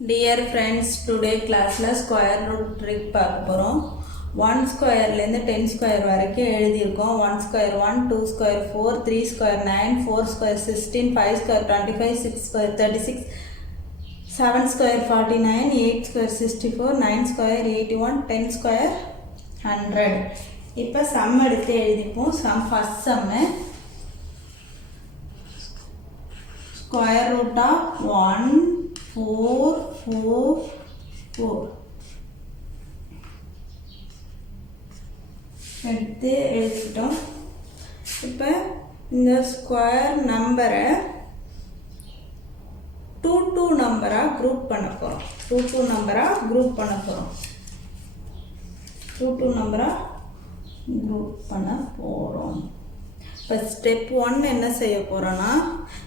Dear friends, today class la square root trick பார்க்க போறோம். 1 square ல இருந்து 10 square வரைக்கும் எழுதி இருக்கோம். 1 square 1, 2 square 4, 3 square 9, 4 square 16, 5 square 25, 6 square 36, 7 square 49, 8 square 64, 9 square 81, 10 square 100. இப்போ சம் எடுத்து எழுதிப்போம். Sum first sum square root of 1 4 4 4 எடுத்து எழுதிட்டோம். இப்போ இந்த ஸ்கொயர் நம்பரை 2 2 நம்பராக குரூப் பண்ண போகிறோம். 2 2 நம்பராக குரூப் பண்ண போகிறோம். 2 2 நம்பராக குரூப் பண்ண போகிறோம். இப்போ ஸ்டெப் 1 என்ன செய்ய போகிறோன்னா,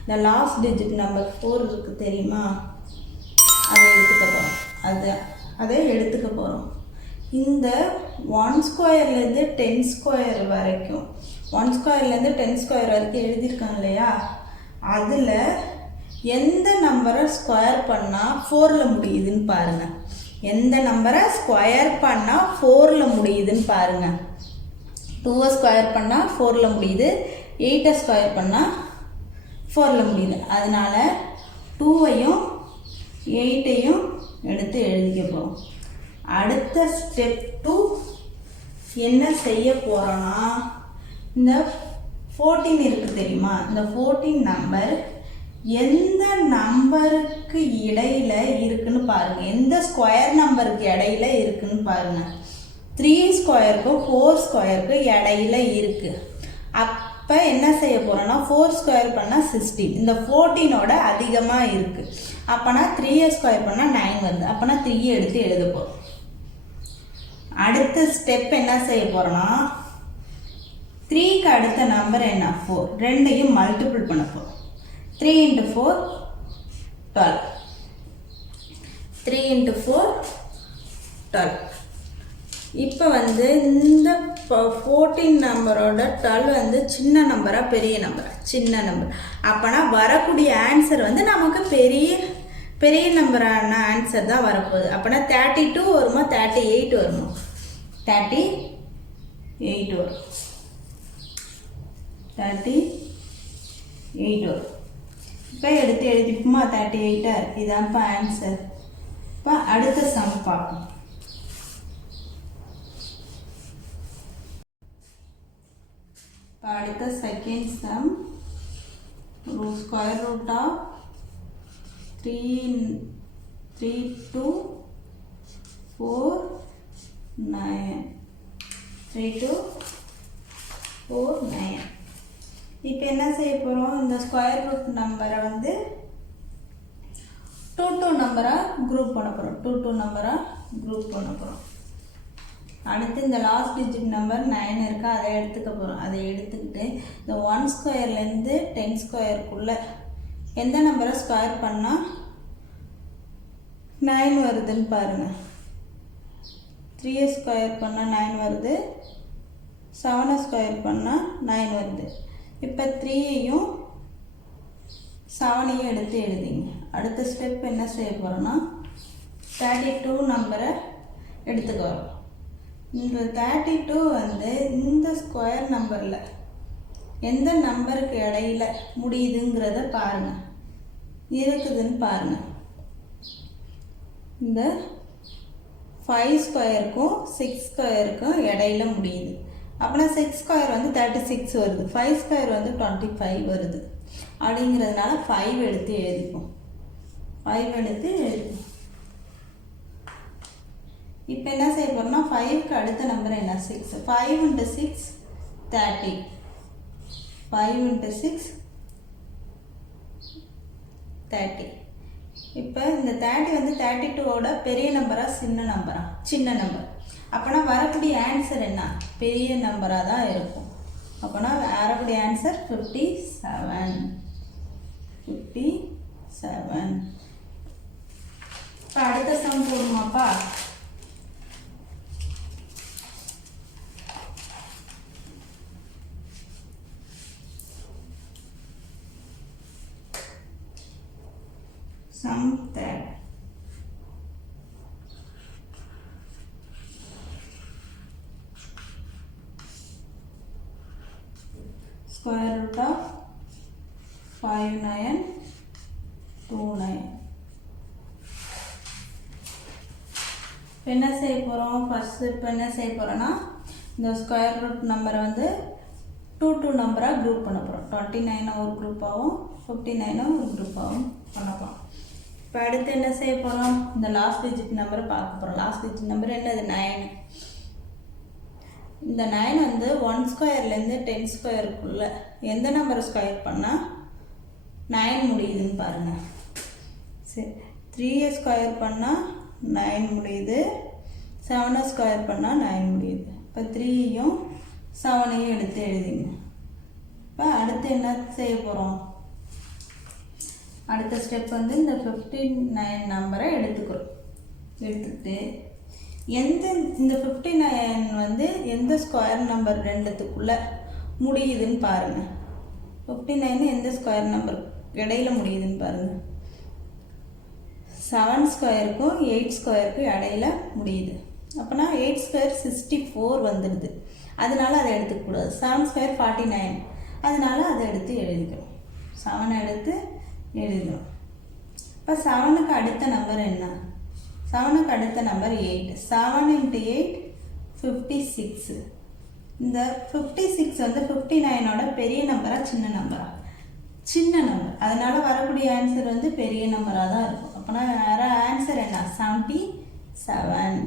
இந்த லாஸ்ட் டிஜிட் நம்பர் 4 இருக்குது தெரியுமா, அதை எடுத்துக்க போகிறோம். அதை எடுத்துக்க போகிறோம். இந்த 1 ஸ்கொயர்லேருந்து 10 ஸ்கொயர் வரைக்கும் 1 ஸ்கொயர்லேருந்து 10 ஸ்கொயர் வரைக்கும் எழுதியிருக்காங்க இல்லையா, அதில் எந்த நம்பரை ஸ்கொயர் பண்ணால் 4ல் முடியுதுன்னு பாருங்கள். எந்த நம்பரை ஸ்கொயர் பண்ணால் 4ல் முடியுதுன்னு பாருங்கள். 2 ஸ்கொயர் பண்ணால் 4ல் முடியுது, 8 ஸ்கொயர் பண்ணால் 4ல் முடியுது. அதனால் 2வையும் 8ஐயும் எடுத்து எழுதிக்க போகிறோம். அடுத்த ஸ்டெப் 2 என்ன செய்ய போகிறோன்னா, இந்த 14 இருக்குது தெரியுமா, இந்த 14 நம்பர் எந்த நம்பருக்கு இடையில இருக்குன்னு பாருங்கள். எந்த ஸ்கொயர் நம்பருக்கு இடையில இருக்குன்னு பாருங்கள். 3 ஸ்கொயருக்கும் 4 ஸ்கொயருக்கும் இடையில இருக்குது. அப்போ என்ன செய்ய போகிறோன்னா, 4 ஸ்கொயர் பண்ணால் 16, இந்த 14ஓட அதிகமாக இருக்குது. அப்போனா 3 ஸ்கொயர் பண்ணால் 9 வருது. அப்போனா 3 எடுத்து எழுத போகிறோம். அடுத்த ஸ்டெப் என்ன செய்ய போகிறோன்னா, 3க்கு அடுத்த நம்பர் என்ன, 4, ரெண்டையும் மல்டிபிள் பண்ண போகிறோம். 3 × 4 12, 3 × 4 12. இப்போ இந்த 14 நம்பரோட 12 சின்ன நம்பரா பெரிய நம்பரா, சின்ன நம்பர். அப்போனா வரக்கூடிய ஆன்சர் நமக்கு பெரிய நம்பரான ஆன்சர் தான் வரப்போகுது. அப்போனா 32 வருமா 38 வருமா, 38 வரும். 38 வரும். இப்போ எடுத்து எழுதிப்போமா, 38 இதான்ப்பா ஆன்சர். இப்போ அடுத்த சம் பார்ப்போம். இப்போ அடுத்த second sum, square root of 3 2 4 9, 3 2 4 9. இப்போ என்ன செய்ய போகிறோம், இந்த ஸ்கொயர் ரூட் நம்பரை 2 2 நம்பராக குரூப் பண்ண போகிறோம். 2 2 நம்பராக குரூப் பண்ண போகிறோம். அடுத்து இந்த லாஸ்ட் டிஜிட் நம்பர் 9 இருக்கா, அதை எடுத்துக்க போகிறோம். அதை எடுத்துக்கிட்டு இந்த 1 ஸ்கொயர்லேருந்து 10 ஸ்கொயருக்குள்ளே எந்த நம்பரை ஸ்கொயர் பண்ணால் 9 வருதுன்னு பாருங்கள். 3 ஸ்கொயர் பண்ணால் 9 வருது, 7 ஸ்கொயர் பண்ணால் 9 வருது. இப்போ 3ஐயும் 7ஐயும் எடுத்து எழுதிங்க. அடுத்த ஸ்டெப் என்ன செய்ய போகிறோன்னா, 32 நம்பரை எடுத்துக்க வரோம். இந்த 32 இந்த ஸ்கொயர் நம்பரில் எந்த நம்பருக்கு இடையில முடியுதுங்கிறத பாருங்கள், இருக்குதுன்னு பாருங்கள். இந்த 5 ஸ்கொயருக்கும் 6 ஸ்கொயருக்கும் இடையில முடியுது. அப்போனா 6 ஸ்கொயர் 36 வருது, 5 ஸ்கொயர் 25 வருது. அப்படிங்கிறதுனால 5 எடுத்து எழுதிப்போம். 5 எடுத்து எழுதிப்போம். இப்போ என்ன செய்ய போகிறோம்னா, 5க்கு அடுத்த நம்பர் என்ன, 6. 5 × 6 30, 5 × 6 30. இப்போ இந்த 30 32ஓட பெரிய நம்பரா சின்ன நம்பரா, சின்ன நம்பர். அப்போனா வரக்கூடிய ஆன்சர் என்ன, பெரிய நம்பராக தான் இருக்கும். அப்போனா வரக்கூடிய ஆன்சர் 57. 57. இப்போ அடுத்த some போடுமாப்பா. sum that square root of 5929. என்ன செய்ய போகிறோம்? ஃபஸ்ட்டு இப்போ என்ன செய்ய போகிறோன்னா இந்த ஸ்கொயர் ரூட் நம்பரை வந்து 2 நம்பராக குரூப் பண்ண போகிறோம். 29 ஒரு குரூப்பாகவும் 59 ஒரு குரூப்பாகவும் பண்ணலாம். இப்போ அடுத்து என்ன செய்ய போகிறோம்? இந்த லாஸ்ட் டிஜிட் நம்பரை பார்க்க போகிறோம். லாஸ்ட் டிஜிட் நம்பர் என்னது? 9. இந்த 9 வந்து 1 ஸ்கொயர்லேருந்து 10 ஸ்கொயருக்குள்ளே எந்த நம்பரை ஸ்கொயர் பண்ணால் 9 முடியுதுன்னு பாருங்கள். சரி, 3 ஸ்கொயர் பண்ணால் 9 முடியுது, 7 ஸ்கொயர் பண்ணால் 9 முடியுது. இப்போ 3யும் 7ஐயும் எடுத்து எழுதிங்க. இப்போ அடுத்து என்ன செய்ய போகிறோம்? அடுத்த ஸ்டெப் வந்து இந்த 59 நம்பரை எடுத்துக்கிட்டு இந்த 59 வந்து எந்த ஸ்கொயர் நம்பர் ரெண்டுத்துக்குள்ளே முடியுதுன்னு பாருங்கள். 59 எந்த ஸ்கொயர் நம்பர் இடையில முடியுதுன்னு பாருங்கள். 7 ஸ்கொயருக்கும் 8 ஸ்கொயருக்கும் இடையில முடியுது. அப்போனா 8 ஸ்கொயர் 64 வந்துடுது. அதனால அதை எடுத்துக்கூடாது. 7 ஸ்கொயர் 49, அதனால அதை எடுத்து எழுதிக்கிறோம். 7 எடுத்து எழுதிக்கிறோம். இப்போ 7க்கு அடுத்த நம்பர் என்ன? 7க்கு அடுத்த நம்பர் 8. 7 × 8 56. இந்த 56 வந்து 59ஓட பெரிய நம்பரா சின்ன நம்பரா? சின்ன நம்பர். அதனால் வரக்கூடிய ஆன்சர் வந்து பெரிய நம்பராக தான் இருக்கும். அப்போனா வேறு ஆன்சர் என்ன? 77.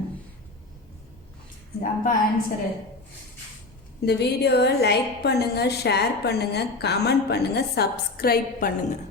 இதான்ப்பா ஆன்சரு. இந்த வீடியோவை லைக் பண்ணுங்கள், ஷேர் பண்ணுங்கள், கமெண்ட் பண்ணுங்கள், சப்ஸ்கிரைப் பண்ணுங்கள்.